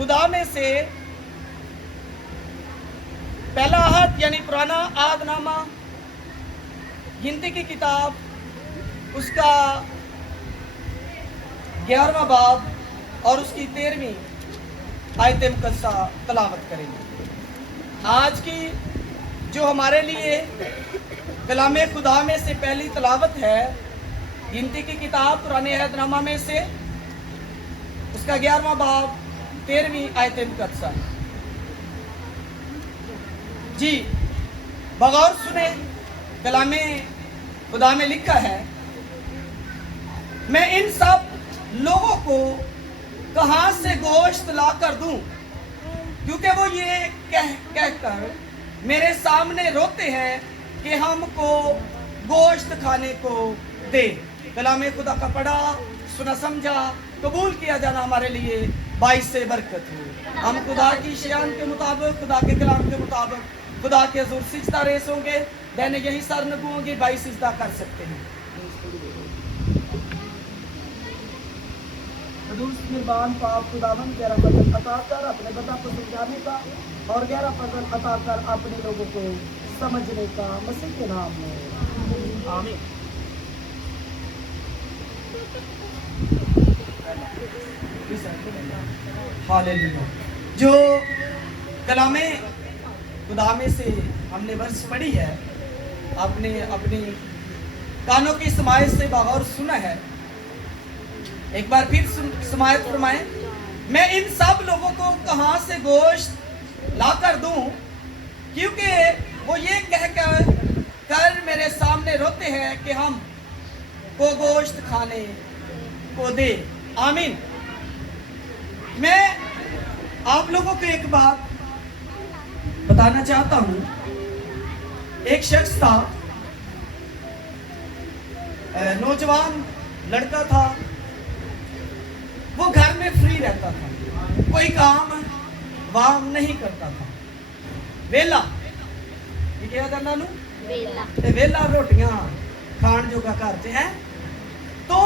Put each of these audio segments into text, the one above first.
खुदा में से पहला आहद यानी पुराना आहदनामा गिनती की किताब उसका 11वां बाब और उसकी 13वीं आयत मुकद्दसा तलावत करेंगे। आज की जो हमारे लिए कलामे खुदा में से पहली तलावत है गिनती की किताब पुराने अहदनामा में से उसका 11वां बाब 13वीं आयत मुकद्दसा। जी बगौर सुने, कलामे खुदा में लिखा है, मैं इन सब लोगों को कहां से गोश्त ला कर दूं, क्योंकि वो ये कहकर मेरे सामने रोते हैं कि हमको गोश्त खाने को दे। कलामे खुदा का पढ़ा, सुना, समझा, कबूल किया जाना हमारे लिए बाइस से बरकत हो। हम खुदा की शान के मुताबिक, खुदा के कलाम के मुताबिक खुदा के हुज़ूर सिजदा रेस होंगे, दैने यही सर नगू होंगे, 22 सिजदा कर सकते हैं। निर्बान पाप खुदावन 11 फजल अता कर अपने बता को समझाने का और 11 फजल अता कर अपने लोगों को समझने का, मसीह के नाम में आमीन। हालेलुया। जो कलामे खुदा में से हमने वर्ष पढ़ी है, आपने अपनी कानों की समायत से बगौर सुना है, एक बार फिर समायत फरमाएं। मैं इन सब लोगों को कहां से गोश्त ला कर दूं, क्योंकि वो ये कहकर मेरे सामने रोते हैं कि हम को गोश्त खाने को दे। आमीन। मैं आप लोगों को एक बात बताना चाहता हूं। एक शख्स था, नौजवान लड़का था, वो घर में फ्री रहता था, कोई काम वाम नहीं करता था, वेला क्या करना नू वेला रोटियां खान जोगा घर च है। तो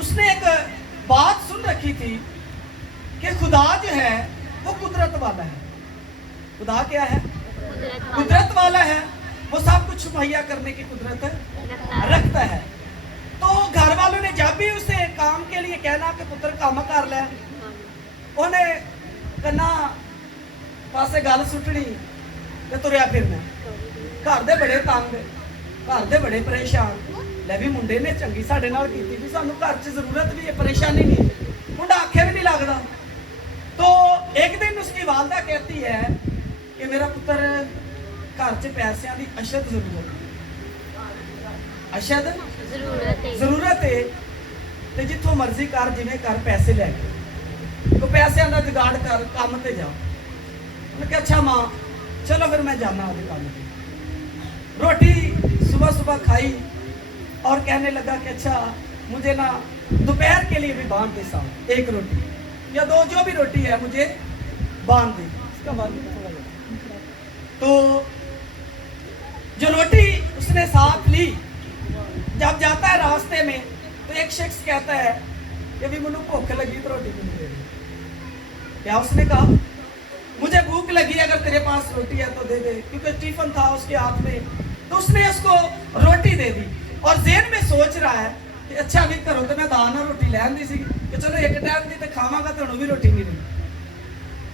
उसने एक बात सुन रखी थी कि खुदा जो है वो कुदरत वाला है। खुदा क्या है? कुदरत वाला है, वो सब कुछ मुहैया करने की कुदरत रखता है। तो घर वालों ने जब भी उसे काम के लिए कहना कि पुत्र काम कर ले, उन्हें कहना पासे गल सुटनी ते तुरया फिरना। घर दे बड़े तंग, घर दे बड़े परेशान, ले भी मुंडे ने चंगी साडे नाल कीती भी सानू घर च जरूरत भी है, परेशानी नहीं, मुंडा आखे भी नहीं लगदा। तो एक दिन उसकी वालदा कहती है कि मेरा पुत्र घर च पैसों की अशद जरूरत है, ते जिथों मर्जी कर, जिवें कर, पैसे लैके तो पैसों का जुगाड़ कर, काम ते जाओ। उन्हें कहा अच्छा माँ चलो फिर मैं जाना आज काम पे। रोटी सुबह सुबह खाई और कहने लगा कि अच्छा मुझे ना दोपहर के लिए भी बांध दे साहब, एक रोटी या दो, जो भी रोटी है मुझे बांध दे। इसका मतलब तो जो रोटी उसने साथ ली, जब जाता है रास्ते में तो एक शख्स कहता है कि भी मुझे भूख लगी तो रोटी क्यों दे दे। क्या उसने कहा? मुझे भूख लगी, अगर तेरे पास रोटी है तो दे दे, क्योंकि टिफिन था उसके हाथ में। तो उसने उसको रोटी दे दी और ज़हन में सोच रहा है कि अच्छा भी करो तो मैं दाना रोटी लैन दी सी कि चलो एक टाइम की तो खावांगा तो भी रोटी नहीं रही,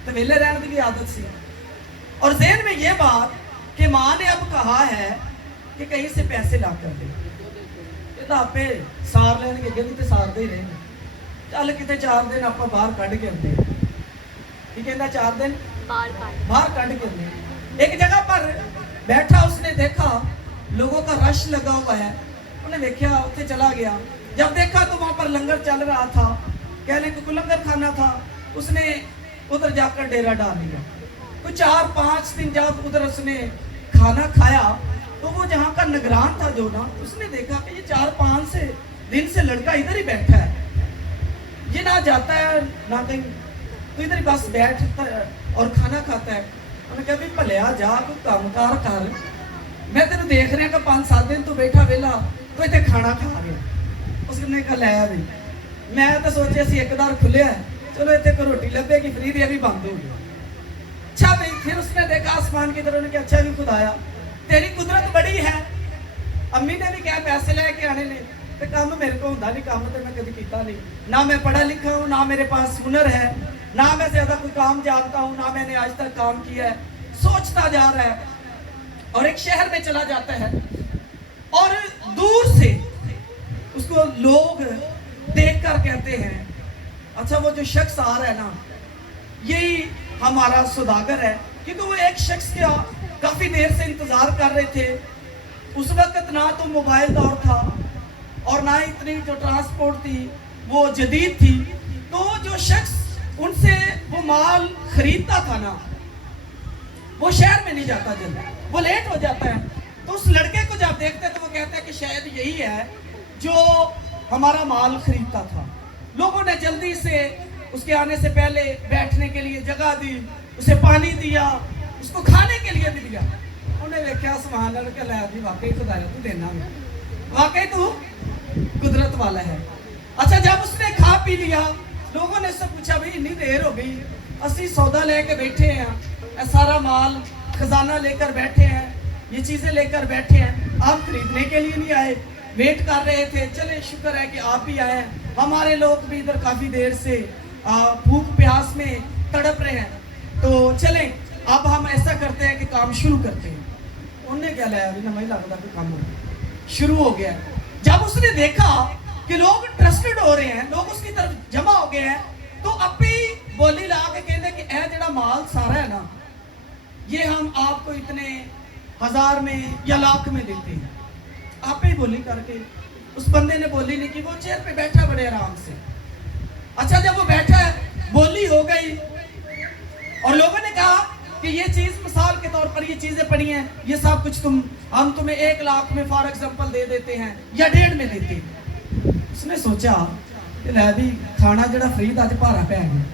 तो वेले रहने की भी आदत सी। और ज़हन में ये बात कि माँ ने अब कहा है कि कहीं से पैसे ला कर दे, ये तो आपे सार लेंगे, अगे भी तो सारते ही रहेंगे, चल कितने 4 दिन आप बाहर कढ़ के आते, ठीक है, 4 दिन बाहर कढ़ के आते। एक जगह पर बैठा, उसने देखा लोगों का रश लगा हुआ है, उन्हें देखा, उत्थे चला गया। जब देखा तो वहां पर लंगर चल रहा था, कहने को लंगर खाना था, उसने उधर जाकर डेरा डाल लिया। कुछ 4-5 दिन जब उधर उसने खाना खाया तो वो जहाँ का निगरान था जो ना, उसने देखा कि ये 4-5 दिन से लड़का इधर ही बैठा है, ये ना जाता है ना कहीं, तो इधर ही बस बैठता है और खाना खाता है। उन्होंने कहा भी भलिया जा तू कामकार कर, मैं तेन देख रहा कि 5-7 दिन तू बैठा वेला तो इतने खाना खा गया। उसने कहा लै भी मैं तो सोचे सी एक दार खुलिया चलो इतने को रोटी लभेगी फ्री दी, अभी बंद हो गया। अच्छा भाई, फिर उसने देखा आसमान की तरफ, ने अच्छा भी खुदाया तेरी कुदरत बड़ी है। अम्मी ने भी क्या पैसे लेके आने ने, तो काम मेरे को होंदा नहीं, काम तो मैं कभी किया नहीं, ना मैं पढ़ा लिखा हूँ, ना मेरे पास हुनर है, ना मैं ज्यादा कोई काम जानता हूँ, ना मैंने आज तक काम किया है। सोचता जा रहा है और एक शहर में चला जाता है और दूर से उसको लोग देखकर कहते हैं अच्छा वो जो शख्स आ रहा है ना यही हमारा सौदागर है, क्योंकि वो एक शख्स का काफी देर से इंतजार कर रहे थे। उस वक्त ना तो मोबाइल दौर था और ना इतनी जो ट्रांसपोर्ट थी वो जदीद थी, तो जो शख्स उनसे वो माल खरीदता था ना वो शहर में नहीं जाता, जल्दी वो लेट हो जाता है। तो उस लड़के को जब देखते तो वो कहते हैं कि शायद यही है जो हमारा माल खरीदता था। लोगों ने जल्दी से उसके आने से पहले बैठने के लिए जगह दी, उसे पानी दिया, उसको खाने के लिए भी दिया। उन्हें देखा सुभान अल्लाह, वाकई खुदाया तू देना, वाकई तू कुदरत वाला है। अच्छा जब उसने खा पी लिया, लोगों ने उससे पूछा भाई इतनी देर हो गई, असली सौदा लेके बैठे हैं, सारा माल खजाना लेकर बैठे हैं, ये चीजें लेकर बैठे हैं, आप खरीदने के लिए नहीं आए, वेट कर रहे थे। चले शुक्र है कि आप भी आए, हमारे लोग भी इधर काफी देर से भूख प्यास में तड़प रहे हैं, तो चलें अब हम ऐसा करते हैं कि काम शुरू करते हैं। उन्होंने क्या लाया, अभी नहीं लगता कि काम शुरू हो गया। जब उसने देखा कि लोग ट्रस्टेड हो रहे हैं, लोग उसकी तरफ जमा हो गए हैं, तो अपनी बोली ला के कहते कि यह जड़ा माल सारा है ना ये हम आपको इतने हजार में या लाख में देते हैं। आप ही बोली करके उस बंदे ने बोली नहीं की, वो चेयर पे बैठा बड़े आराम से। अच्छा जब वो बैठा है, बोली हो गई और लोगों ने कहा कि ये चीज मिसाल के तौर पर ये चीजें पड़ी हैं, ये सब कुछ हम तुम्हें 1 लाख में फॉर एग्जांपल दे देते हैं या 1.5 में देते हैं। उसने सोचा कि ले भी खाना जड़ा फ्री का अज भारा पै गया,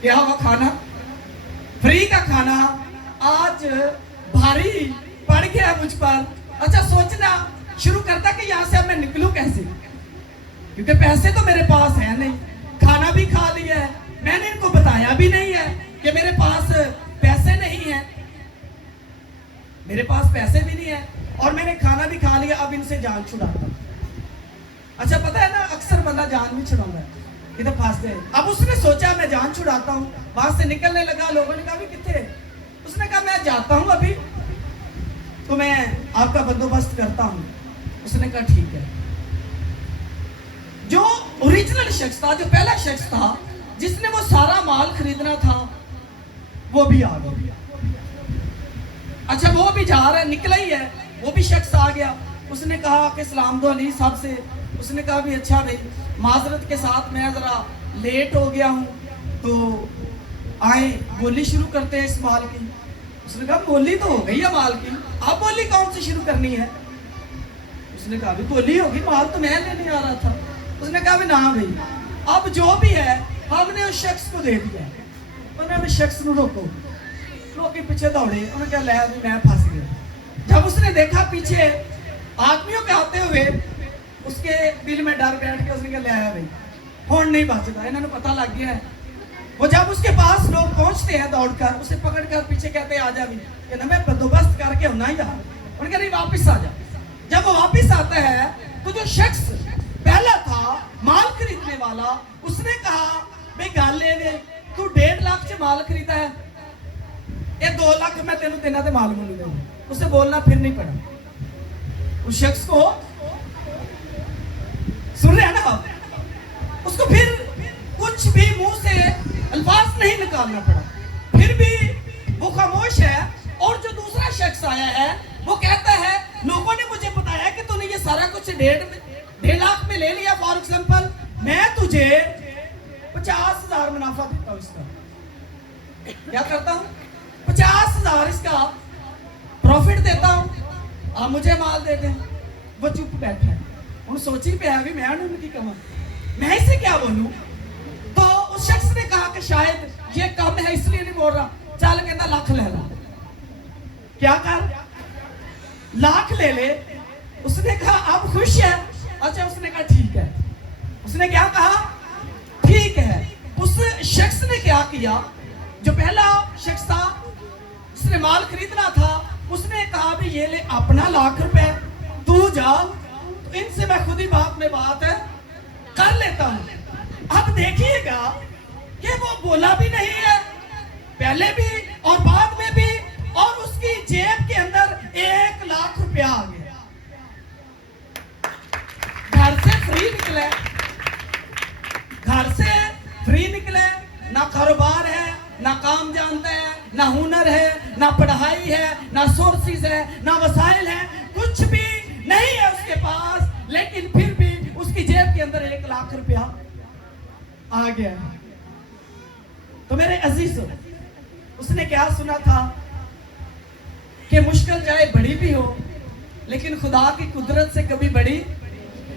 क्या हुआ खाना फ्री का खाना आज भारी पड़ गया मुझ पर। अच्छा सोचना शुरू करता कि यहाँ से अब मैं निकलूं कैसे, क्योंकि पैसे तो मेरे पास है नहीं, खाना भी खा लिया है, मैंने इनको बताया भी नहीं है कि मेरे पास पैसे नहीं है, मेरे पास पैसे भी नहीं है और मैंने खाना भी खा लिया, अब इनसे जान छुड़ाता। अच्छा पता है ना अक्सर बंदा जान भी छुड़ाता है, इधर फंस गए। अब उसने सोचा मैं जान छुड़ाता हूँ, वहां से निकलने लगा। लोगों ने कहा भी कितने, उसने कहा मैं जाता हूँ अभी, तो मैं आपका बंदोबस्त करता हूँ। उसने कहा ठीक है। जो ओरिजिनल शख्स था, जो पहला शख्स था जिसने वो सारा माल खरीदना था, वो भी आ गया। अच्छा वो भी जा रहा है, निकला ही है, वो भी शख्स आ गया। उसने कहा कि सलाम दो अली साहब से। उसने कहा भी अच्छा भाई माजरत के साथ मैं जरा लेट हो गया हूँ, तो आए बोली शुरू करते हैं इस माल की। उसने कहा बोली तो हो गई है माल की, अब बोली कौन सी शुरू करनी है। उसने कहा भी बोली होगी, माल तो मैं लेने आ रहा था। उसने कहा भी ना भाई अब जो भी है हमने उस शख्स को दे दिया। उन्होंने शख्स को रोको, लोग के पीछे दौड़े, उन्होंने कहा ले मैं फंस गया। जब उसने देखा पीछे आदमियों के आते हुए, उसके दिल में डर बैठ के उसने कहा ले भाई फोन नहीं बचता, इन्होंने पता लग गया है। वो जब उसके पास लोग पहुंचते हैं दौड़कर, उसे पकड़कर पीछे कहते हैं आजा भी, कहना मैं बंदोबस्त करके हम नहीं यार। उन्होंने कहा नहीं वापिस आ जा। जब वो वापिस आता है तो जो शख्स पहला था माल खरीदने वाला, उसने कहा भाई गल ले तू 1.5 लाख से माल खरीदा है, ये 2 लाख मैं तेन देना ते माल मुझे दे। उसे बोलना फिर नहीं पड़ा। उस शख्स को सुन रहे हैं ना, उसको फिर कुछ भी मुंह से अल्फाज नहीं निकालना पड़ा, फिर भी वो खामोश है। और जो दूसरा शख्स आया है वो कहता है लोगों ने मुझे बताया कि तूने ये सारा कुछ 1.5 लाख में ले लिया, फॉर एग्जाम्पल मैं तुझे 50,000 मुनाफा देता हूँ इसका। क्या करता हूँ 50,000 इसका प्रॉफिट देता हूँ, आप मुझे माल दे दें। वो चुप बैठा है, उन सोची पे है भी मैं उनकी कमा, मैं इसे क्या बोलूं। तो उस शख्स ने कहा कि शायद ये कम है इसलिए नहीं बोल रहा, चल कहता लाख ले ला। क्या कर लाख ले ले। उसने कहा अब खुश है। अच्छा उसने कहा ठीक है। उसने क्या कहा ठीक है, उस शख्स ने क्या किया, जो पहला शख्स था जिसने माल खरीदना था, उसने कहा भी ये ले अपना ₹1,00,000, तू जा, तो इनसे मैं खुद ही बात में बात कर लेता हूं। अब देखिएगा कि वो बोला भी नहीं है पहले भी और बाद में भी, और उसकी जेब के अंदर ₹1,00,000 आ गया। घर से फ्री निकले, घर से फ्री निकले, ना कारोबार है, ना काम जानता है, ना हुनर है, ना पढ़ाई है, ना सोर्सेज है, ना वसाइल है, कुछ भी नहीं है उसके पास, लेकिन फिर भी उसकी जेब के अंदर ₹1,00,000 आ गया। तो मेरे अजीजों, उसने क्या सुना था कि मुश्किल चाहे बड़ी भी हो, लेकिन खुदा की कुदरत से कभी बड़ी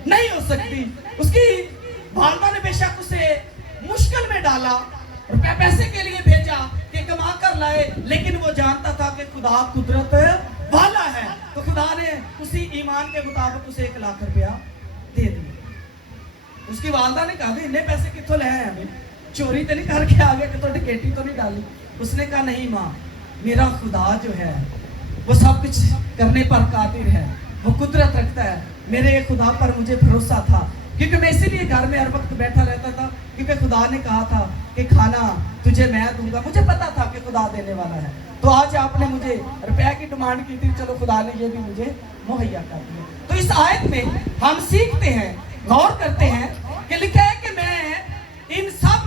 नहीं हो सकती। उसकी वालिदा ने बेशक उसे मुश्किल में डाला, रुपए पैसे के लिए भेजा कि कमा कर लाए, लेकिन वो जानता था कि खुदा कुदरत वाला है। तो खुदा ने उसी ईमान के मुताबिक उसे ₹1,00,000 दे दिया। उसकी वालिदा ने कहा इतने पैसे कितों ले आए, हमें चोरी तो नहीं करके आ गए, कि तो डकैती तो नहीं डाली। उसने कहा नहीं माँ, मेरा खुदा जो है वो सब कुछ करने पर कादिर है, वो कुदरत रखता है। मेरे खुदा पर मुझे भरोसा था, क्योंकि मैं इसीलिए घर में हर वक्त बैठा रहता था, क्योंकि खुदा ने कहा था कि खाना तुझे मैं दूंगा। मुझे पता था कि खुदा देने वाला है। तो आज आपने मुझे रुपए की डिमांड की थी, चलो खुदा ने ये भी मुझे मुहैया कर दिया। तो इस आयत में हम सीखते हैं, गौर करते हैं कि लिखा है कि मैं इन सब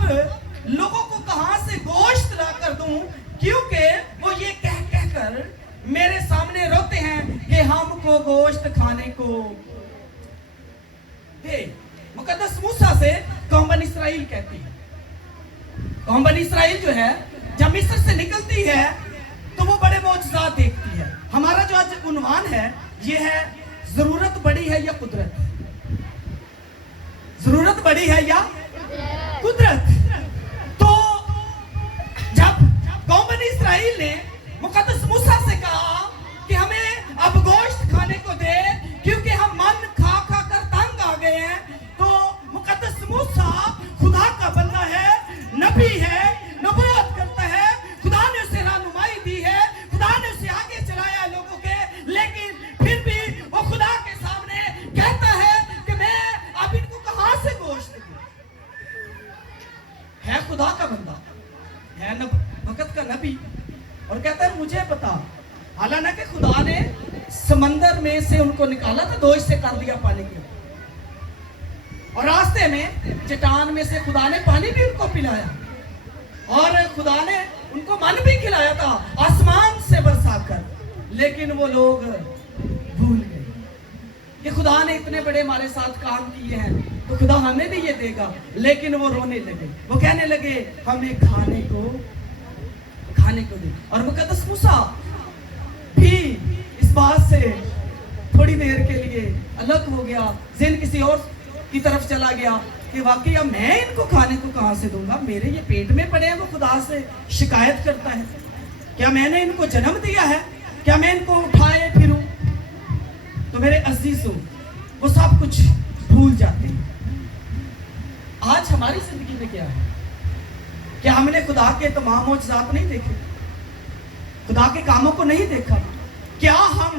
लोगों को कहां से गोश्त ला कर दूं, क्योंकि वो ये कह कर मेरे सामने रोते हैं कि हमको गोश्त खाने को दे। मुकद्दस मूसा से कौम बनी इस्राइल कहती है। कौम बनी इस्राइल जो है जब मिस्र से निकलती है तो वो बड़े मौजज़ात देखती है। हमारा जो आज उन्वान है ये है, जरूरत बड़ी है या कुदरत? जरूरत बड़ी है या कुदरत? तो जब कौम बनी इस्राइल ने मुकद्दस मूसा से कहा कि हमें अब गोश्त खाने को दे, क्योंकि हम मन खा खा कर तंग आ गए हैं, तो मुकद्दस मूसा खुदा का बंदा है, नबी है, नबूवत करता है, खुदा ने उसे रहनुमाई दी है, खुदा ने उसे आगे चलाया लोगों के, लेकिन फिर भी वो खुदा के सामने कहता है कि मैं अब इनको कहां से गोश्त दूं। है खुदा का बंदा, है वक्त का नबी, और कहता है मुझे पता, हालांकि खुदा ने समंदर में से उनको निकाला था, दोष से कर दिया पानी के, और रास्ते में चट्टान में से खुदा ने पानी भी उनको पिलाया, और खुदा ने उनको मन भी खिलाया था आसमान से बरसा कर। लेकिन वो लोग भूल गए कि खुदा ने इतने बड़े हमारे साथ काम किए हैं, तो खुदा हमें भी ये देगा। लेकिन वो रोने लगे, वो कहने लगे हमें खाने को दे। और मुकद्दस मूसा भी इस बात से थोड़ी देर के लिए अलग हो गया, ज़हन किसी और की तरफ चला गया कि वाकई अब मैं इनको खाने को कहां से दूंगा, मेरे ये पेट में पड़े हैं। वो खुदा से शिकायत करता है, क्या मैंने इनको जन्म दिया है, क्या मैं इनको उठाए फिरूं? तो मेरे अजीजों, वो सब कुछ भूल जाते हैं। आज हमारी जिंदगी में क्या है? क्या हमने खुदा के तमाम मौजज़ात नहीं देखे, खुदा के कामों को नहीं देखा? क्या हम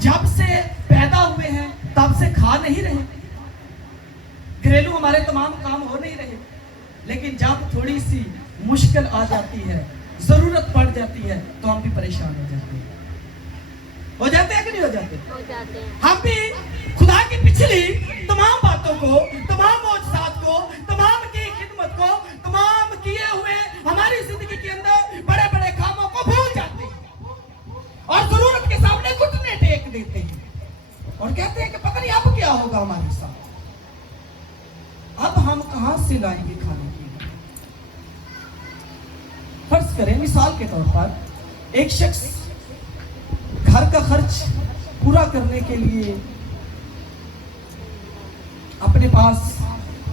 जब से पैदा हुए हैं तब से खा नहीं रहे? घरेलू हमारे तमाम काम हो नहीं रहे, लेकिन जब थोड़ी सी मुश्किल आ जाती है, जरूरत पड़ जाती है, तो हम भी परेशान हो जाते हैं। हो जाते हैं कि नहीं हो जाते? हम भी खुदा की पिछली तमाम बातों को, तमाम मौजज़ात को, तमाम की खिदमत को, तमाम किए हुए हमारी जिंदगी के अंदर बड़े बड़े कामों को भूल जाते हैं, और जरूरत के सामने घुटने टेक देते हैं, और कहते हैं कि पता नहीं अब क्या होगा हमारे साथ, अब हम कहां से लाएंगे खाने के लिए। फर्ज करें मिसाल के तौर पर एक शख्स घर का खर्च पूरा करने के लिए अपने पास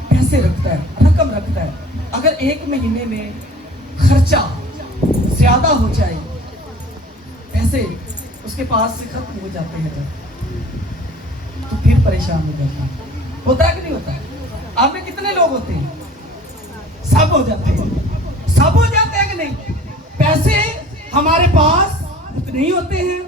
पैसे रखता है, रकम रखता है। अगर एक महीने में खर्चा ज्यादा हो जाए, पैसे उसके पास से खत्म हो जाते हैं जब, तो फिर परेशान हो जाता है। होता है कि नहीं होता है? आप में कितने लोग होते हैं सब हो जाते हैं, सब हो जाते हैं कि नहीं? पैसे हमारे पास उतने ही होते हैं,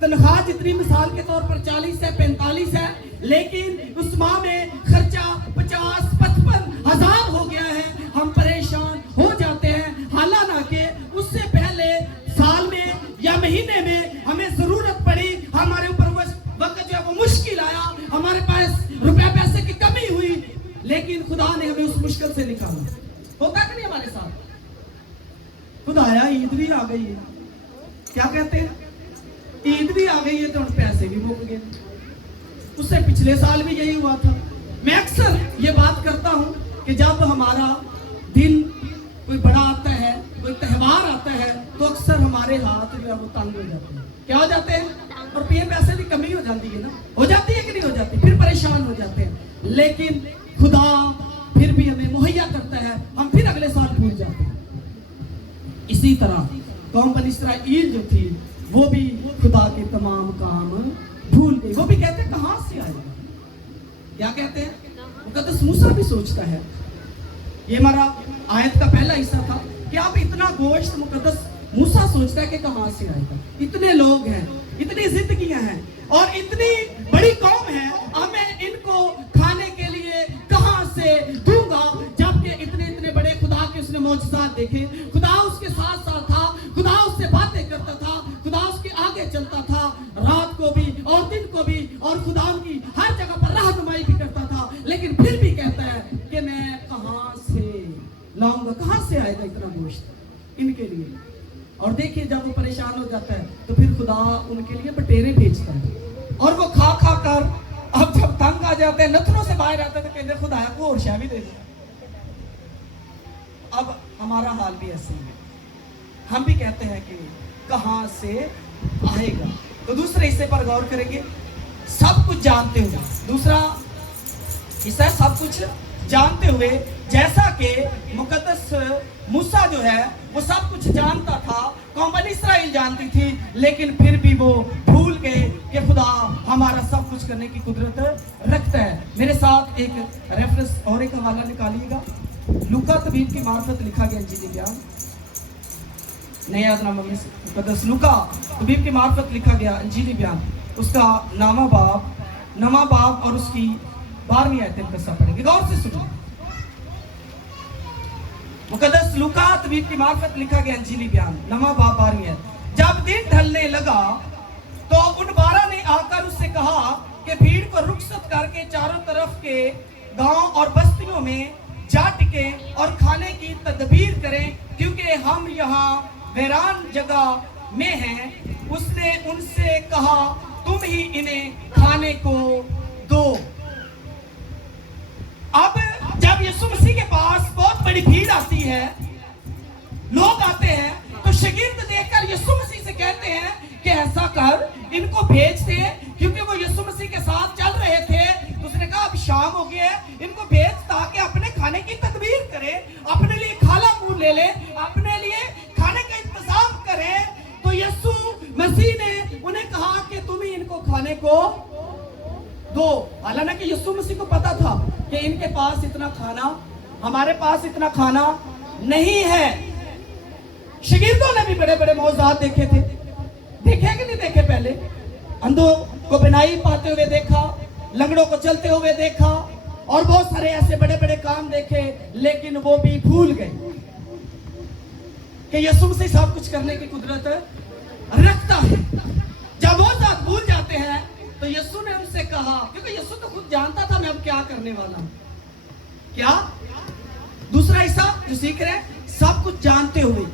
तनख्वाह जितनी मिसाल के तौर पर 40 है 45 है, लेकिन उस माह में खर्चा 50-55 हजार हो गया है, हम परेशान हो जाते हैं। हालांकि उससे पहले साल में या महीने में हमें जरूरत पड़ी, हमारे ऊपर वक्त जो है वो मुश्किल आया, हमारे पास रुपए पैसे की कमी हुई, लेकिन खुदा ने हमें उस मुश्किल से निकाला। होता कि नहीं हमारे साथ? खुदाया ईद भी आ गई है, क्या कहते हैं, ईद भी आ गई है तो पैसे भी मुक गए। उससे पिछले साल भी यही हुआ था। मैं अक्सर ये बात करता हूँ कि जब हमारा दिन कोई बड़ा आता है, कोई त्योहार आता है, तो अक्सर हमारे हाथ जो है वो तंग हो जाते हैं। क्या हो जाते हैं? रुपये पैसे की कमी हो जाती है ना, हो जाती है कि नहीं हो जाती? फिर परेशान हो जाते हैं, लेकिन खुदा फिर भी हमें मुहैया करता है, हम फिर अगले साल भूल जाते हैं। इसी तरह कौम बनी इस्राइल जो थी वो भी खुदा के तमाम काम भूल गई। वो भी कहते हैं कहां से आएगा, क्या कहते हैं? मुकद्दस मूसा भी सोचता है, ये हमारा आयत का पहला हिस्सा था कि आप इतना गोश्त, मुकद्दस मूसा सोचता है कि कहां से आएगा, इतने लोग हैं, इतनी जिंदगियां हैं और इतनी बड़ी कौम है, हमें इनको खाने के लिए कहां से दूंगा, जबकि इतने इतने बड़े खुदा के उसने मौजज़ात देखे, खुदा उसके साथ साथ था, खुदा उससे बातें करता था, खुदा उसके आगे चलता था रात को भी और दिन को भी, और खुदा उनकी हर जगह पर रहनुमाई भी करता था, लेकिन फिर भी कहता है कि मैं कहां से लाऊंगा, कहां से आएगा इतना गोश्त इनके लिए। और देखिए जब वो परेशान हो जाता है तो फिर खुदा उनके लिए बटेरे भेजता है और वो खा खा कर अब जब तंग आ जाते हैं, नथनों से बाहर आते हैं, तो कहते खुदाया को और शह भी दे दो। अब हमारा हाल भी ऐसे ही है, हम भी कहते हैं कि कहां से आएगा। तो दूसरे हिस्से पर गौर करेंगे, सब कुछ जानते हुए। दूसरा हिस्सा सब कुछ जानते हुए, जैसा कि मुकद्दस मूसा जो है वो सब कुछ जानता था, कौम बनी इस्राइल जानती थी, लेकिन फिर भी वो भूल गए कि खुदा हमारा सब कुछ करने की कुदरत रखता है। मेरे साथ एक रेफरेंस और एक हवाला निकालिएगा, लूका तबीब की मार्फत लिखा गया इंजील बयान, नए यादनामा में मुकद्दस लूका तबीब की मार्फत लिखा गया इंजील बयान, उसका नवा बाब और उसकी 12वीं आयत में किस्सा पढ़ेंगे, गौर से सुनो। मुकद्दस लूका तबीब की मार्फत लिखा गया इंजीली बयान, नवा बाब 12वीं आयत। जब दिन ढलने लगा तो उन 12 ने आकर उससे कहा कि भीड़ को रुखसत करके चारों तरफ के गांव और बस्तियों में जा टिके और खाने की तदबीर करें, क्योंकि हम यहाँ वीरान जगह में हैं। उसने उनसे कहा तुम ही इन्हें खाने को दो। अब जब यीशु मसीह के पास बहुत बड़ी भीड़ आती है, लोग आते हैं, तो शागिर्द देखकर यीशु मसीह से कहते हैं कि ऐसा कर, इनको भेज दे, क्योंकि वो यीशु मसीह के साथ चल रहे थे। तो उसने कहा अब शाम हो गई है, इनको भेज ताकि अपने खाने की तदबीर करे, अपने लिए खाला मुंह ले ले, अपने लिए खाने का इंतजाम करे। तो यीशु मसीह ने उन्हें कहा कि तुम ही इनको खाने को दो। हालांकि यीशु मसीह को पता था कि इनके पास इतना खाना, हमारे पास इतना खाना नहीं है। शागिर्दों ने भी बड़े बड़े मौजज़ात देखे थे, देखे कि नहीं देखे? पहले अंधों को बिनाई पाते हुए देखा, लंगड़ों को चलते हुए देखा और बहुत सारे ऐसे बड़े बड़े काम देखे, लेकिन वो भी भूल गए कि यीशु मसीह सब कुछ करने की कुदरत रखता है। जब वो साथ भूल जाते हैं तो यीशु ने उनसे कहा, क्योंकि यीशु तो खुद जानता था मैं अब क्या करने वाला हूं। क्या? दूसरा हिस्सा जो सीख रहे हैं, सब कुछ जानते हुए।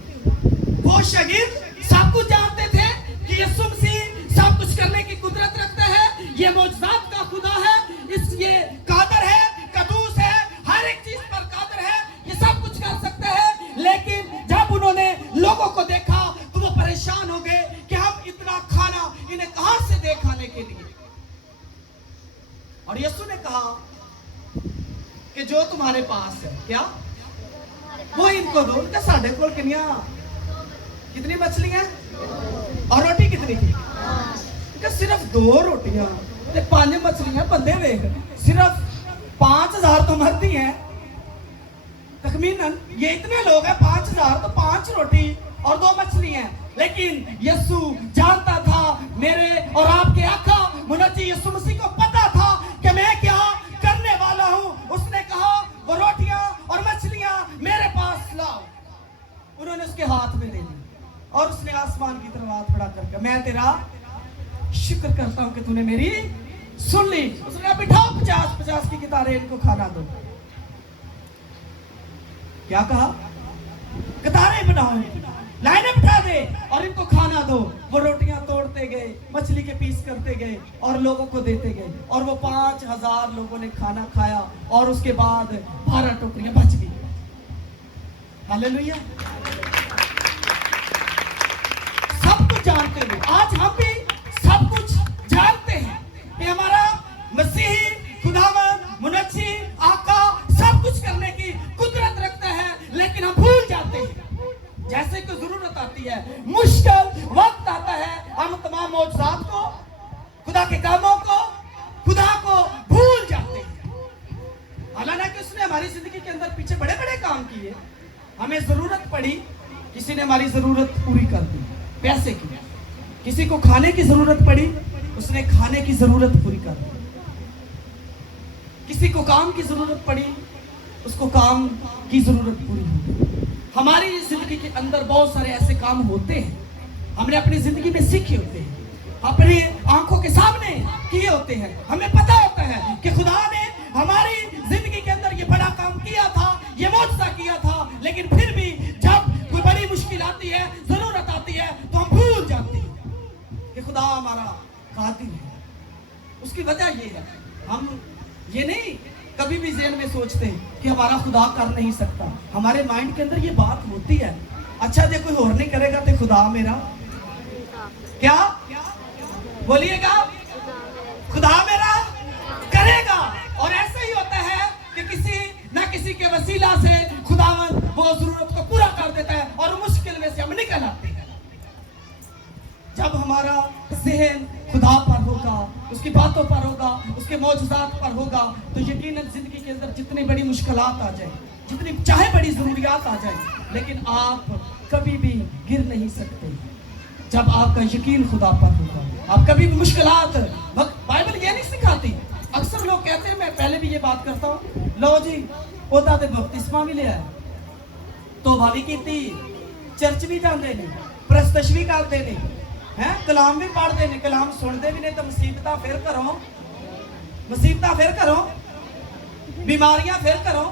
वो शागिर्द सब कुछ जानते थे कि यीशु मसीह सब कुछ करने की कुदरत रखता है, ये मौजज़ात का खुदा है, इस ये कादर है, कदूस है, हर एक चीज पर कादर है, ये सब कुछ कर सकता है। लेकिन जब उन्होंने लोगों को देखा तो वो परेशान हो गए कि हम इतना खाना इन्हें कहां से दे खाने के लिए। और यीशु ने कहा कि जो तुम्हारे पास है, क्या वो इनको दो। क्या साढ़े को कितनी मछलियां और रोटी कितनी की? क्या सिर्फ 2 रोटियां 5 मछलियां, बंदे देख सिर्फ 5000 तो मरती हैं, तो तखमीनन ये इतने लोग हैं 5000, तो 5 रोटी और 2 मछली हैं। लेकिन यीशु जानता था, मेरे और आपके आका मुनज्जी यीशु मसीह को पता था कि मैं क्या करने वाला हूं। उसने कहा वो रोटियां और मछलियां मेरे पास लाओ। उन्होंने उसके हाथ में दे दी और उसने आसमान की तरफ हाथ बढ़ा करके, मैं तेरा शुक्र करता हूं कि तूने मेरी सुन ली। उसने कहा बिठाओ 50-50 की कितारें, इनको खाना दो। क्या कहा? कतारें बनाओ, लाइनें बिठा दे और इनको खाना दो। वो रोटियां तोड़ते गए, मछली के पीस करते गए और लोगों को देते गए, और वो 5000 लोगों ने खाना खाया और उसके बाद 12 टोकरियां बच गई। हालेलुया। सब कुछ जानते हुए आज हम भी सब कुछ जानते हैं कि हमारा मसीही खुदावंद मुनज्जी आका सब कुछ करने की कुदरत रखता है, लेकिन हम भूल जाते हैं। जैसे कोई जरूरत आती है, मुश्किल वक्त आता है, हम तमाम मौजूदात को, खुदा के कामों को, खुदा को भूल जाते हैं। हालांकि उसने हमारी जिंदगी के अंदर पीछे बड़े बड़े काम किए। हमें जरूरत पड़ी, किसी ने हमारी जरूरत पूरी कर दी पैसे की। किसी को खाने की जरूरत पड़ी, उसने खाने की जरूरत पूरी कर दी। किसी को काम की जरूरत पड़ी, उसको काम की जरूरत पूरी हो। हमारी जिंदगी के अंदर बहुत सारे ऐसे काम होते हैं, हमने अपनी जिंदगी में सीखे होते हैं, अपनी आंखों के सामने किए होते हैं। हमें पता होता है कि खुदा ने हमारी जिंदगी के अंदर ये बड़ा काम किया था, ये मौजज़ा किया था, लेकिन फिर भी जब कोई बड़ी मुश्किल आती है, जरूरत आती है, तो हम भूल जाते हैं कि खुदा हमारा कादिर है। उसकी वजह ये है, हम ये नहीं कभी भी ज़हन में सोचते कि हमारा खुदा कर नहीं सकता। हमारे माइंड के अंदर ये बात होती है, अच्छा जे कोई और नहीं करेगा तो खुदा मेरा क्या, बोलिएगा, खुदा मेरा करेगा। और ऐसा ही होता है कि किसी ना किसी के वसीला से खुदावंद वो जरूरत को पूरा कर देता है और मुश्किल में से हम निकल आते हैं। जब हमारा ज़हन खुदा पर होगा, उसकी बातों पर होगा, उसके मौजूदात पर होगा, तो यकीनन जिंदगी के अंदर जितनी बड़ी मुश्किलात आ जाए, जितनी चाहे बड़ी जरूरियात आ जाए, लेकिन आप कभी भी गिर नहीं सकते जब आपका यकीन खुदा पर होगा। आप कभी भी मुश्किलात, बाइबल ये नहीं सिखाती। अक्सर लोग कहते हैं, मैं पहले भी ये बात करता हूँ, लो जी ओदा ते बपतिस्मा भी लिया, तौबा भी की, चर्च भी जाते नहीं, प्रस्तश भी करते नहीं, हैं कलाम भी पढ़ते नहीं, कलाम सुनते भी नहीं, तो मुसीबत फिर करो, मुसीबत फिर करो, बीमारियां फिर करो,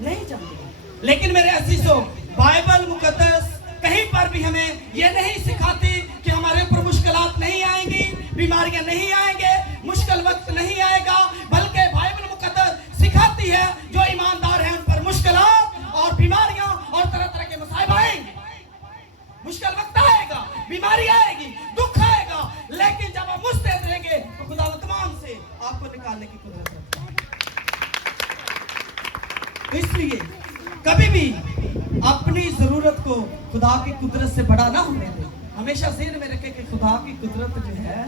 नहीं जानते। लेकिन मेरे अजीजों, बाइबल मुकद्दस कहीं पर भी हमें यह नहीं सिखाती कि हमारे ऊपर मुश्किलात नहीं आएंगी, बीमारियां नहीं आएंगे, मुश्किल वक्त नहीं आएगा, बल्कि बाइबल मुकद्दस सिखाती है जो ईमानदार हैं उन पर मुश्किलात और बीमारियां और तरह तरह के मसाइब आएंगे। मुश्किल वक्त आएगा, बीमारी आएगी, दुख आएगा, लेकिन जब आप मुस्तैद रहेंगे तो खुदा तमाम से आपको निकालने की कुदरत रखता है। तो इसलिए कभी भी अपनी जरूरत को खुदा की कुदरत से बड़ा ना होने दें। हमेशा ज़हन में रखें कि खुदा की कुदरत जो है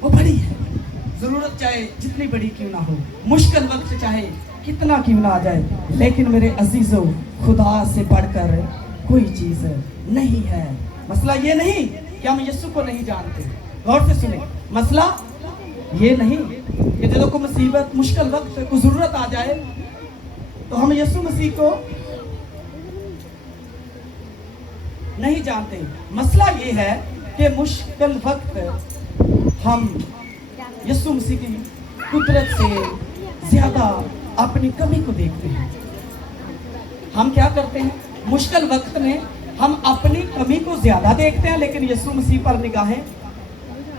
वो बड़ी है। जरूरत चाहे जितनी बड़ी क्यों ना हो, मुश्किल वक्त चाहे कितना क्यों ना आ जाए, लेकिन मेरे अजीजों, खुदा से बढ़कर कोई चीज नहीं है। मसला ये नहीं कि हम यीशु को नहीं जानते, गौर से सुने, मसला ये नहीं कि जब कोई मुसीबत, मुश्किल वक्त, कोई जरूरत आ जाए तो हम यीशु मसीह को नहीं जानते। मसला ये है कि मुश्किल वक्त हम यीशु मसीह की कुदरत से ज्यादा अपनी कमी को देखते हैं। हम क्या करते हैं, मुश्किल वक्त में हम अपनी कमी को ज्यादा देखते हैं, लेकिन यीशु मसीह पर निगाहें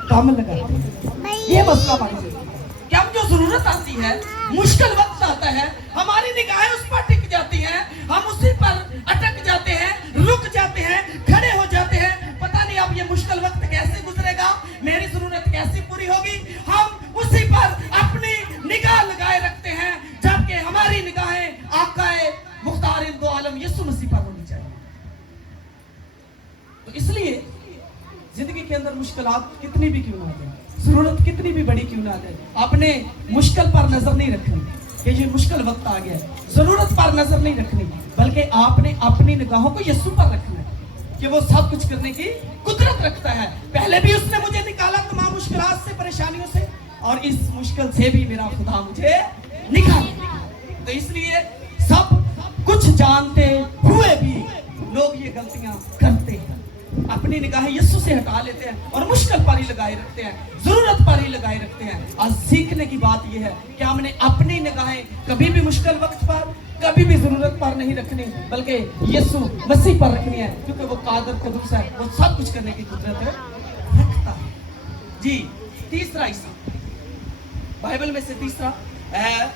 कम लगाते हैं। ये मसला हमारी जिंदगी का है कि हम जो जरूरत आती है, मुश्किल वक्त आता है, हमारी निगाहें उस पर टिक जाती हैं, हम उसी पर अटक जाते हैं, रुक जाते हैं, खड़े हो जाते हैं। पता नहीं अब ये मुश्किल वक्त कैसे गुजरेगा, मेरी जरूरत कैसे पूरी होगी, हम उसी पर अपनी निगाह लगाए रखते हैं, जबकि हमारी निगाहें आकाए मुख्तार दो आलम यीशु मसीह पर होनी चाहिए। तो इसलिए जिंदगी के अंदर मुश्किलात कितनी भी क्यों ना आ जाए, जरूरत कितनी भी बड़ी क्यों ना आ जाए, आपने मुश्किल पर नजर नहीं रखनी कि ये मुश्किल वक्त आ गया है। जरूरत पर नजर नहीं रखनी, बल्कि आपने अपनी निगाहों को यीशु पर रखना है कि वो सब कुछ करने की कुदरत रखता है। पहले भी उसने मुझे निकाला तमाम मुश्किलात से, परेशानियों से, और इस मुश्किल से भी मेरा खुदा मुझे निकाला। तो इसलिए सब कुछ जानते हुए भी लोग ये गलतियां करते हैं, अपनी निगाहें यीशु से हटा लेते हैं और मुश्किल पर ही लगाए रखते हैं, जरूरत पर ही लगाए रखते हैं। आज सीखने की बात यह है कि हमने अपनी निगाहें कभी भी मुश्किल वक्त पर, कभी भी जरूरत पर नहीं रखनी, बल्कि यीशु मसीह पर रखनी है, क्योंकि वो कादर कुदुस है, वो सब कुछ करने की कुदरत रखता है। जी, तीसरा हिस्सा बाइबल में से तीसरा है,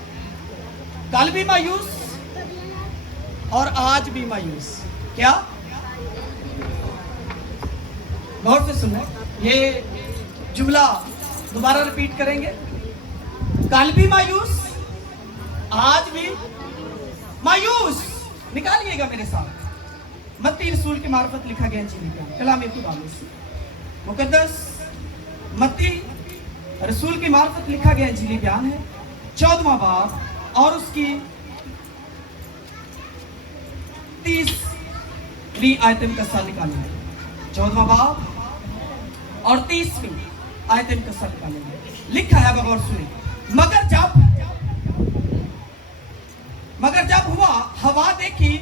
कल भी मायूस और आज भी मायूस। क्या? गौर से सुनना, ये जुमला दोबारा रिपीट करेंगे। कल भी मायूस, आज भी मायूस। निकालिएगा मेरे साथ। मत्ती रसूल की मार्फत लिखा गया इंजील कलाम खुदा में से मुकद्दस मत्ती रसूल की मार्फत लिखा गया इंजीली बयान है, 14वां बाब और उसकी 30वीं आयत का साल निकालेंगे। 14वां बाब और 30वीं आयत का साल निकालेंगे। लिखा है, बगौर सुने। मगर जब हुआ हवा देखी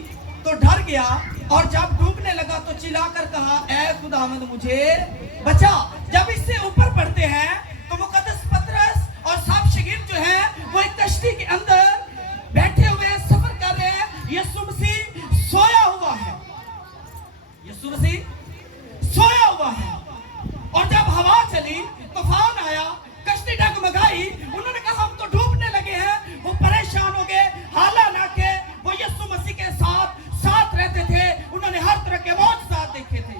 तो डर गया, और जब डूबने लगा तो चिल्लाकर कहा, ऐ खुदावंद मुझे बचा। जब इससे ऊपर पढ़ते हैं तो मुकद्दस पतरस और साहब शगीर जो है वो एक कश्ती के अंदर बैठे हुए हैं, सफर कर रहे हैं। यीशु मसीह सोया हुआ है, यीशु मसीह सोया हुआ है। और जब हवा चली, तूफान आया, कश्ती डगमगाई, उन्होंने कहा हम तो डूबने लगे हैं। वो परेशान हो गए, हालांकि वो यीशु मसीह के साथ रहते थे। उन्होंने हर तरह के मौजज़ात देखे थे,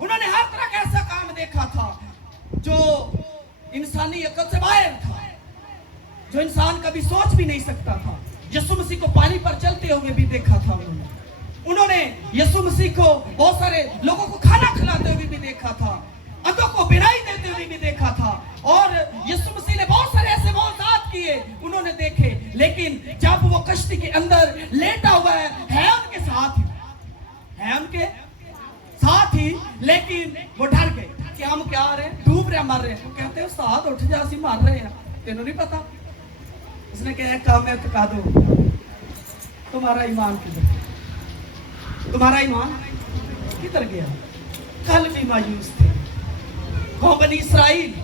उन्होंने हर तरह का ऐसा काम देखा था जो इंसानी अकल से बाहर था, जो इंसान कभी सोच भी नहीं सकता था। यीशु मसीह को पानी पर चलते हुए भी देखा था उन्होंने यीशु मसीह को बहुत सारे लोगों को खाना खिलाते हुए भी देखा था, अंधों को बिराई देते हुए भी देखा था, और यीशु मसीह ने बहुत सारे ऐसे मौजज़ात किए, उन्होंने देखे। लेकिन जब वो कश्ती के अंदर लेटा हुआ है उनके साथ ही, लेकिन वो डर गए कि हम क्या आ रहे हैं, डूब रहे, मर रहे हैं। वो कहते हैं उस्ताद उठ जा, ਅਸੀਂ मर रहे हैं, तेनू नहीं पता। उसने कहा काम है टका दो, तुम्हारा ईमान किधर गया? कल भी मायूस थे। वो बनी इसराइल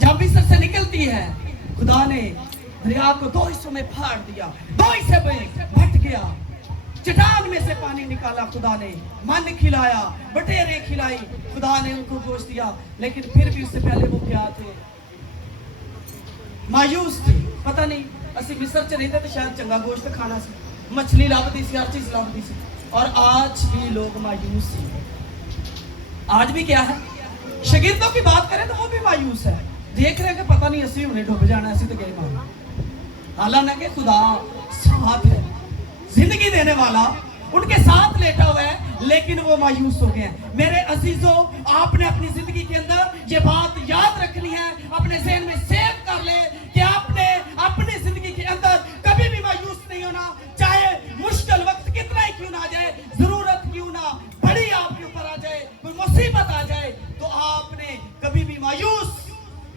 जब मिस्र से निकलती है, खुदा ने दरिया को दो हिस्सों में फाड़ दिया, दो हिस्से में बट गया। चट्टान में से पानी निकाला खुदा ने, मन खिलाया, बटेरे खिलाई, खुदा ने उनको गोश्त दिया। लेकिन फिर भी उससे पहले वो क्या थे? मायूस थे। पता नहीं असि मिस्र च रहते तो शायद चंगा गोश्त खाना सी, मछली लभदी सी, हर चीज लभदी सी। और आज भी लोग मायूस हैं। आज भी क्या है? शागिर्दों की बात करें तो वो भी मायूस है, देख रहे हैं कि पता नहीं असि हमने डूब जाना, असि तो गए मार। हालांकि खुदा साथ है, जिंदगी देने वाला उनके साथ लेटा हुआ है, लेकिन वो मायूस हो गए हैं। मेरे अजीजों, आपने अपनी जिंदगी के अंदर ये बात याद रखनी है, अपने ज़हन में सेव कर ले कि आपने अपनी जिंदगी के अंदर कभी भी मायूस नहीं होना, चाहे मुश्किल वक्त कितना ही क्यों ना आ जाए, जरूरत क्यों ना बड़ी आपके ऊपर आ जाए, कोई मुसीबत आ जाए, तो आपने कभी भी मायूस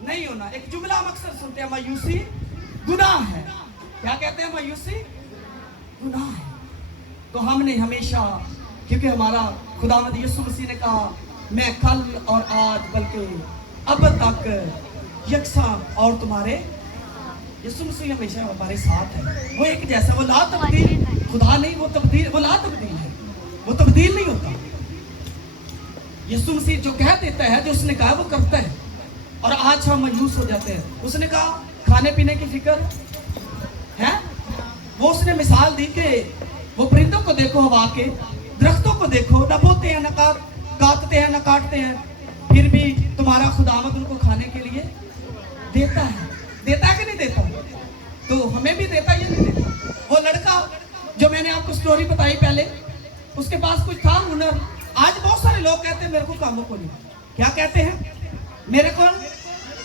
नहीं होना। एक जुमला हम अक्सर सुनते हैं, मायूसी गुनाह है। क्या कहते हैं? मायूसी गुनाह है। तो हमने हमेशा, क्योंकि हमारा खुदावंद यीशु मसीह ने कहा, मैं कल और आज बल्कि अब तक यकसा और तुम्हारे, यीशु मसीह हमेशा हमारे साथ है। वो एक जैसा, वो ला तब्दील खुदा नहीं, वो तब्दील, वो ला तब्दील है, वो तब्दील नहीं होता। यीशु मसीह जो कह देता है, जो उसने कहा वो करता है। और आज हम मायूस हो जाते हैं। उसने कहा खाने पीने की फिक्र है, वो उसने मिसाल दी कि वो परिंदों को देखो, हवा के दरख्तों को देखो, न बोते हैं, न काटते हैं, न काटते हैं, फिर भी तुम्हारा खुदावंद उनको खाने के लिए देता है। देता है कि नहीं देता? तो हमें भी देता है या नहीं देता? वो लड़का जो मैंने आपको स्टोरी बताई पहले, उसके पास कुछ था हुनर। आज बहुत सारे लोग कहते हैं मेरे को काम को नहीं। क्या कहते हैं? मेरे को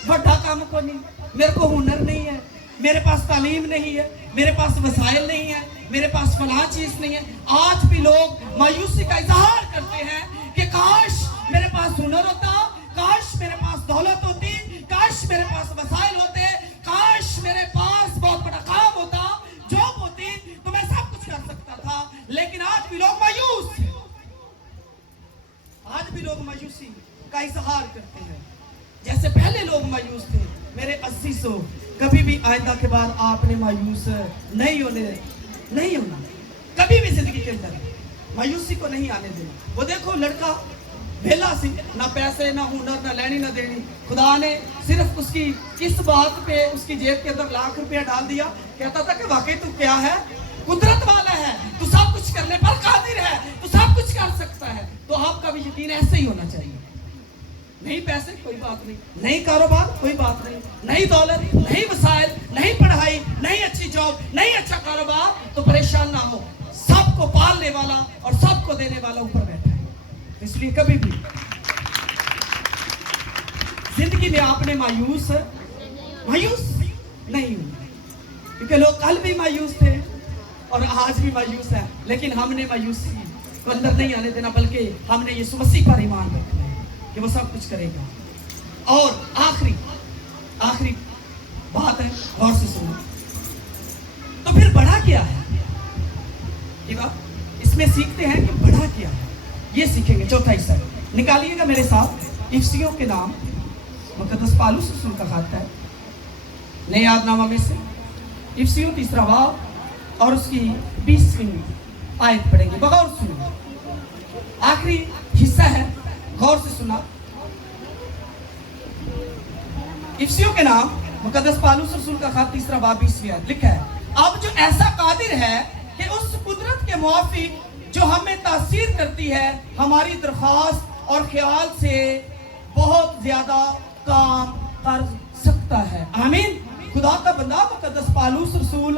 बड़ा काम को नहीं, मेरे को हुनर नहीं है, میرے پاس تعلیم نہیں ہے, میرے پاس وسائل نہیں ہے, میرے پاس فلاں چیز نہیں ہے. آج بھی لوگ مایوسی کا اظہار کرتے ہیں کہ کاش میرے پاس ہنر ہوتا, کاش میرے پاس دولت ہوتی, کاش میرے پاس وسائل ہوتے, کاش میرے پاس بہت بڑا کام ہوتا, جاب ہوتی تو میں سب کچھ کر سکتا تھا. لیکن آج بھی لوگ مایوس ہیں, آج بھی لوگ مایوسی کا اظہار کرتے ہیں جیسے پہلے لوگ مایوس تھے. میرے عزیزو, کبھی بھی آئندہ کے بعد آپ نے مایوس نہیں ہونا. کبھی بھی زندگی کے اندر مایوسی کو نہیں آنے دینا. وہ دیکھو لڑکا بھیلا سی, نہ پیسے نہ ہنر نہ لینی نہ دینی, خدا نے صرف اس کی کس بات پہ اس کی جیب کے اندر ₹1,00,000 ڈال دیا, کہتا تھا کہ واقعی تو کیا ہے, قدرت والا ہے, تو سب کچھ کرنے پر قادر ہے, تو سب کچھ کر سکتا ہے. تو آپ کا بھی یقین ایسے ہی ہونا چاہیے. نہیں پیسے کوئی بات نہیں, نہیں کاروبار کوئی بات نہیں, نہیں دولت, نہیں وسائل, نہیں پڑھائی, نہیں اچھی جاب, نہیں اچھا کاروبار, تو پریشان نہ ہو, سب کو پالنے والا اور سب کو دینے والا اوپر بیٹھا ہے. اس لیے کبھی بھی زندگی میں آپ نے مایوس نہیں ہونا, کیونکہ لوگ کل بھی مایوس تھے اور آج بھی مایوس ہیں. لیکن ہم نے مایوسی کو اندر نہیں آنے دینا, بلکہ ہم نے یسوع مسیح پر ایمان رکھنا ہے کہ وہ سب کچھ کرے گا. اور آخری بات ہے, غور سے سنو. تو پھر بڑا کیا ہے, یہ بات اس میں سیکھتے ہیں کہ بڑا کیا ہے, یہ سیکھیں گے. چوتھا حصہ نکالیے گا میرے ساتھ, افسیوں کے نام مقدس پالوس رسول کا خط ہے, نئے یاد نامہ میں سے افسیوں 3 باب اور اس کی 20ویں آیت پڑھیں گے. بغور سنو, آخری حصہ ہے, غور سے سنا. افسیوں کے نام مقدس پالوس رسول کا خط 3 باب 20ویں آیت لکھا ہے, اب جو ایسا قادر ہے کہ اس قدرت کے موافق جو ہمیں تاثیر کرتی ہے ہماری درخواست اور خیال سے بہت زیادہ کام کر سکتا ہے. آمین. خدا کا بندہ مقدس پالوس رسول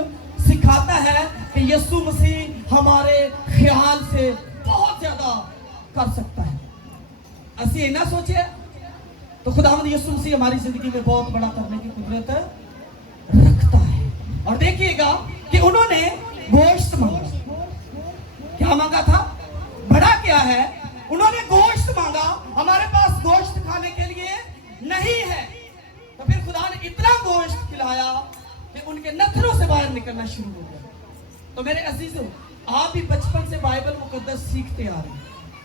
سکھاتا ہے کہ یسوع مسیح ہمارے خیال سے بہت زیادہ کر سکتا ہے. اسی یہ نہ سوچے تو خداوند یسوع مسیح ہماری زندگی میں بہت بڑا کرنے کی قدرت رکھتا ہے. اور دیکھیے گا کہ انہوں نے گوشت مانگا. کیا مانگا تھا؟ بڑا کیا ہے, انہوں نے گوشت مانگا. ہمارے پاس گوشت کھانے کے لیے نہیں ہے, تو پھر خدا نے اتنا گوشت کھلایا کہ ان کے نتھروں سے باہر نکلنا شروع ہو گیا. تو میرے عزیزوں, آپ بھی بچپن سے بائبل مقدس سیکھتے آ رہے ہیں,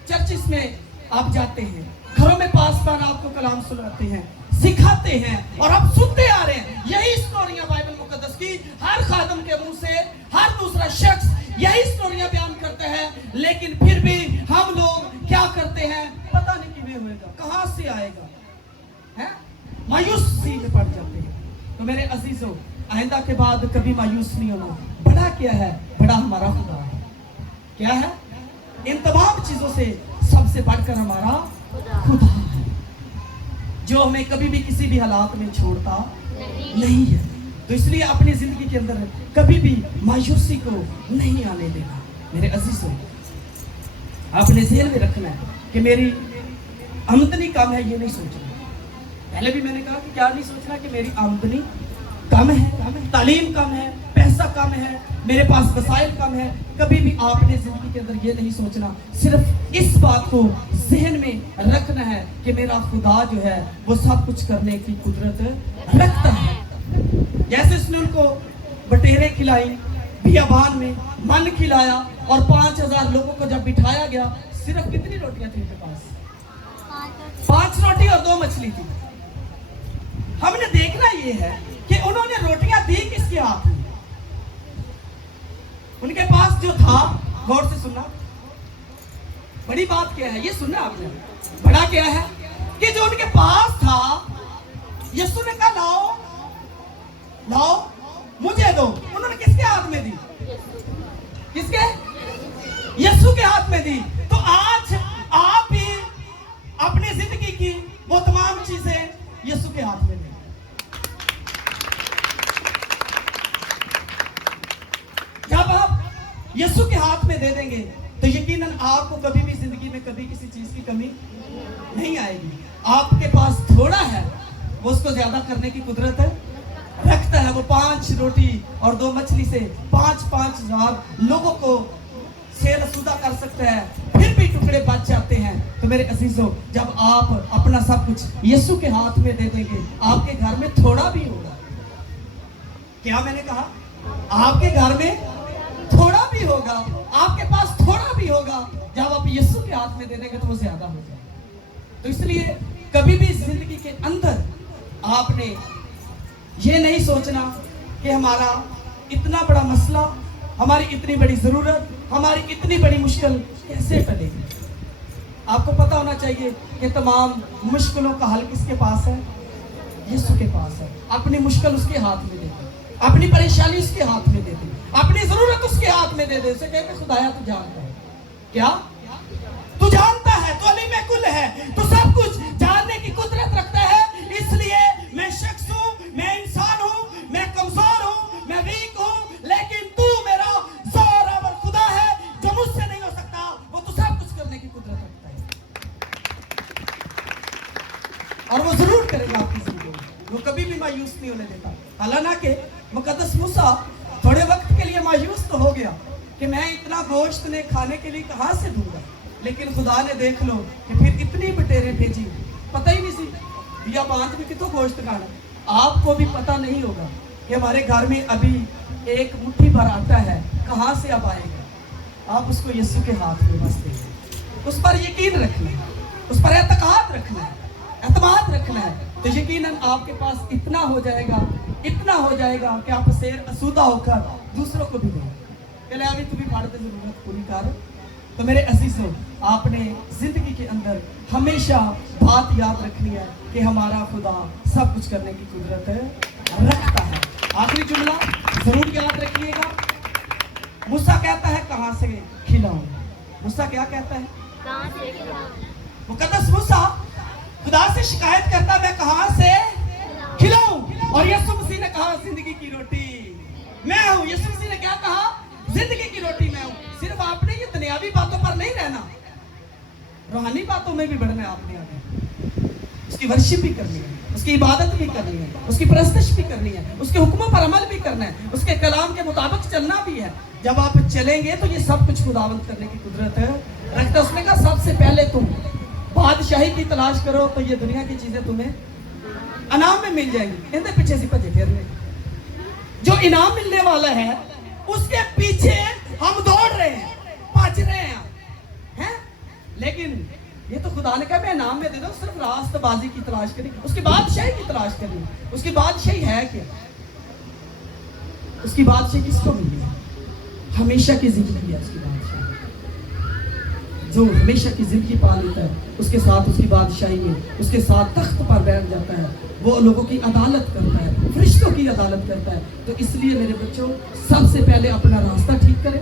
چرچز میں آپ جاتے ہیں, گھروں میں پاسبان آپ کو کلام سناتے ہیں, سکھاتے ہیں, اور آپ سنتے آ رہے ہیں. یہی سٹوریاں بائبل مقدس کی ہر خادم کے منہ سے ہر دوسرا شخص یہی سٹوریاں بیان کرتے ہیں. لیکن پھر بھی ہم لوگ کیا کرتے ہیں, پتہ نہیں کیویں ہوئے گا, کہاں سے آئے گا, مایوسی میں پڑ جاتے ہیں. تو میرے عزیزوں, آئندہ کے بعد کبھی مایوس نہیں ہونا. بڑا کیا ہے, بڑا ہمارا خدا ہے. کیا ہے, ان تمام چیزوں سے سب سے بڑھ کر ہمارا خدا ہے, جو ہمیں کبھی بھی کسی بھی حالات میں چھوڑتا نہیں ہے. تو اس لیے اپنی زندگی کے اندر کبھی بھی مایوسی کو نہیں آنے دینا. میرے عزیزوں, آپ نے ذہن میں رکھنا ہے کہ میری آمدنی کم ہے, یہ نہیں سوچنا. پہلے بھی میں نے کہا کہ کیا نہیں سوچنا کہ میری آمدنی کم ہے, تعلیم کم ہے, پیسہ کم ہے, میرے پاس وسائل کم ہے. کبھی بھی آپ نے زندگی کے اندر یہ نہیں سوچنا. صرف اس بات کو ذہن میں رکھنا ہے کہ میرا خدا جو ہے وہ سب کچھ کرنے کی قدرت رکھتا ہے. جیسے اس نے ان کو بٹیرے کھلائی, بیابان میں من کھلایا, اور 5,000 لوگوں کو جب بٹھایا گیا, صرف کتنی روٹیاں تھیں ان کے پاس؟ 5 روٹی اور 2 مچھلی تھی. ہم نے دیکھنا یہ ہے کہ انہوں نے روٹیاں دی کس کے ہاتھ میں. ان کے پاس جو تھا, غور سے سننا, بڑی بات کیا ہے یہ سننا آپ نے. بڑا کیا ہے کہ جو ان کے پاس تھا, یسوع نے کہا لاؤ مجھے دو. انہوں نے کس کے ہاتھ میں دی؟ کس کے؟ یسوع کے ہاتھ میں دی. تو آج آپ بھی اپنی زندگی کی وہ تمام چیزیں یسوع کے ہاتھ میں دیں. جب آپ یسوع کے ہاتھ میں دے دیں گے تو یقیناً آپ کو کبھی بھی زندگی میں کبھی کسی چیز کی کمی نہیں آئے گی. آپ کے پاس تھوڑا ہے, وہ اس کو زیادہ کرنے کی قدرت रखता है, वो 5 रोटी और 2 मछली से 5-5 हजार लोगों को सेल सुदा कर सकता है, फिर भी टुकड़े बच जाते हैं। तो मेरे अजीजों, जब आप अपना सब कुछ यीशु के हाथ में दे देंगे, आपके घर में थोड़ा भी होगा। क्या मैंने कहा? आपके घर में थोड़ा भी होगा, आपके पास थोड़ा भी होगा। जब आप यीशु के हाथ में दे देंगे तो वो ज्यादा हो जाएगा। तो इसलिए कभी भी जिंदगी के अंदर आपने ये नहीं सोचना कि हमारा इतना बड़ा मसला, हमारी इतनी बड़ी जरूरत, हमारी इतनी बड़ी मुश्किल कैसे टलेगी। आपको पता होना चाहिए कि तमाम मुश्किलों का हल किसके पास है? यीशु के पास है। अपनी मुश्किल उसके हाथ में दे दे, अपनी परेशानी उसके हाथ में दे दे, अपनी जरूरत उसके हाथ में दे दे। उसे कहते खुदाया तू जानता है। क्या तू जानता है? तो अली में कुल है, तो सब कुछ जानने की कुदरत रखता है। इसलिए मैं शख्स हूँ, मैं इंसान हूँ, मैं कमजोर हूँ, मैं वीक हूँ, लेकिन तू मेरा जोरावर खुदा है जो मुझसे नहीं हो सकता। वो तो सब कुछ करने की कुदरत रखता है और वो जरूर करेगा आपकी जिंदगी में। वो कभी भी मायूस नहीं होने देता। हालांकि मुकद्दस मूसा थोड़े वक्त के लिए मायूस तो हो गया कि मैं इतना गोश्त ने खाने के लिए कहां से दूंगा, लेकिन खुदा ने देख लो कि फिर इतनी बटेरें भेजी, पता ही नहीं सी या बांध में कितों गोश्त खाना। आपको भी पता नहीं होगा कि हमारे घर में अभी एक मुट्ठी भर आटा है, कहां से अब आएगा। आप उसको यीशु के हाथ में बस देंगे, उस पर यकीन रखना है, उस पर एतकाद रखना है, एतमाद रखना है, तो यकीनन आपके पास इतना हो जाएगा, इतना हो जाएगा कि आप शेर असूदा होकर दूसरों को भी देंगे। पहले अभी तुम्हें भारत की जरूरत पूरी कर। तो मेरे अजीजों, आपने जिंदगी के अंदर हमेशा बात याद रखनी है कि हमारा खुदा सब कुछ करने की कुदरत रखता है। आखिरी जुमला जरूर याद रखिएगा। मूसा कहता है कहां से खिलाऊं? मूसा क्या कहता है? कहां से खिलाऊं? मुकद्दस मूसा खुदा से शिकायत करता, मैं कहां से खिलाऊं? और यीशु मसीह ने कहा जिंदगी की रोटी मैं हूं। यीशु मसीह ने क्या कहा? जिंदगी की रोटी मैं हूं। सिर्फ आपने ये दुनियावी बातों पर नहीं रहना, रूहानी बातों में भी बढ़ना है। आपने आगे उसकी वर्शिप भी करनी है, उसकी इबादत भी करनी है, उसकी परस्तिश भी करनी है, उसके हुक्मों पर अमल भी करना है, उसके कलाम के मुताबिक चलना भी है। जब आप चलेंगे तो ये सब कुछ खुदावंद करने की कुदरत है रखता। उसने कहा सबसे पहले तुम बादशाही की तलाश करो तो ये दुनिया की चीजें तुम्हें इनाम में मिल जाएंगी। इनके पीछे से भजे फिरने, जो इनाम मिलने वाला है उसके पीछे हम दौड़ रहे हैं, भज रहे हैं। लेकिन ये तो खुदा ने कहा मैं इनाम में दे दूं, सिर्फ रास्तबाजी की तलाश करी, उसकी बादशाही की तलाश करी। उसकी बादशाही है क्या? उसकी बादशाही किसको मिली है? हमेशा की जिंदगी है उसकी बादशाही। जो हमेशा की जिंदगी पा लेता है उसके साथ उसकी बादशाही में, उसके साथ तख्त पर बैठ जाता है, वो लोगों की अदालत करता है, फरिश्तों की अदालत करता है। तो इसलिए मेरे बच्चों, सबसे पहले अपना रास्ता ठीक करें,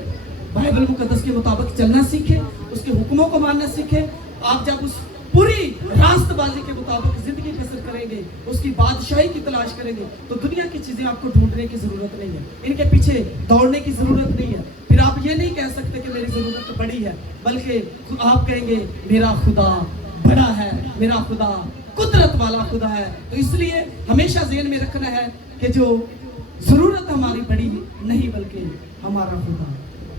बाइबल मुकद्दस के मुताबिक चलना सीखें, उसके हुक्मों को मानना सीखें। आप जब उस पूरी रास्तबाजी के मुताबिक जिंदगी बसर करेंगे, उसकी बादशाही की तलाश करेंगे, तो दुनिया की चीजें आपको ढूंढने की जरूरत नहीं है, इनके पीछे दौड़ने की जरूरत नहीं है। फिर आप ये नहीं कह सकते कि मेरी जरूरत बड़ी है, बल्कि आप कहेंगे मेरा खुदा बड़ा है, मेरा खुदा कुदरत वाला खुदा है। तो इसलिए हमेशा ज़हन में रखना है कि जो जरूरत हमारी बड़ी नहीं, बल्कि हमारा खुदा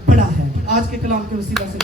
बड़ा है। आज के कलाम के वसीला से